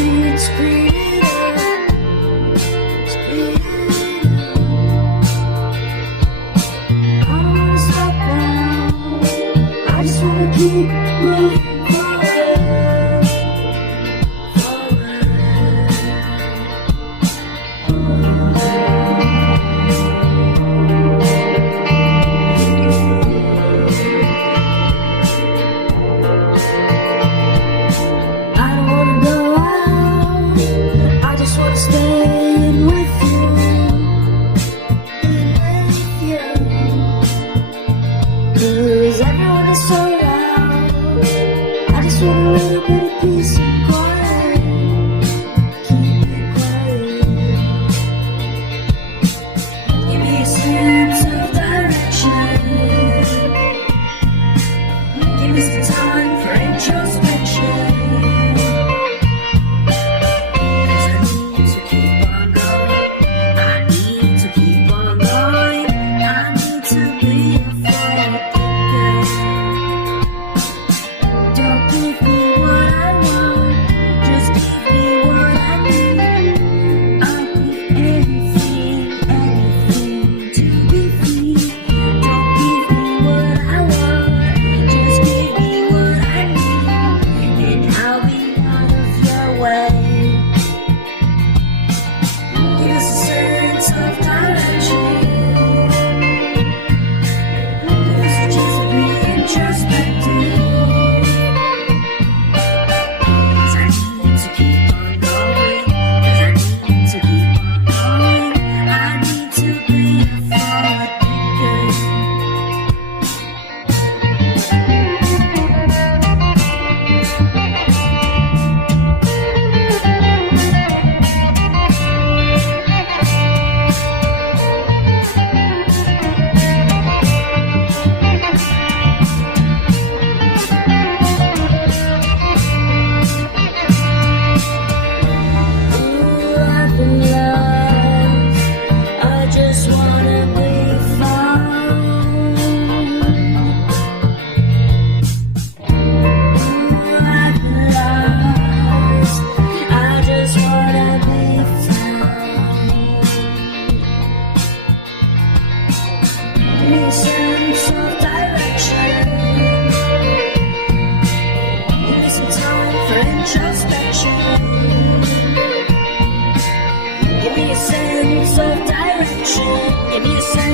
streets greener, it's greener. I don't wanna stop now, I just wanna keep moving forward, forward. I don't wanna go out, I just wanna stay in with you, in with you. 'Cause everyone is so loud, I just want a little bit of peace and quiet. Keep it quiet. Give me a sense of direction. Give me some time for introspection. 'Cause I need to keep on going. I need to keep on going. I need to be a forward thinker. Don't give me what I want, just give me what I need. I'll give anything, anything to be free. Don't give me what I want, just give me what I need, and I'll be out of your way. Give us a sense of direction. Give us a chance to be introspective. 'Cause I need to keep on going. 'Cause I need to keep on going. I need to be a forward thinker. Ooh, I've been lost, I just wanna be found. Ooh, I've been lost, I just wanna be found. Give me a sense of direction. Give me some time for introspection. Give me a sense of direction. Give me a sense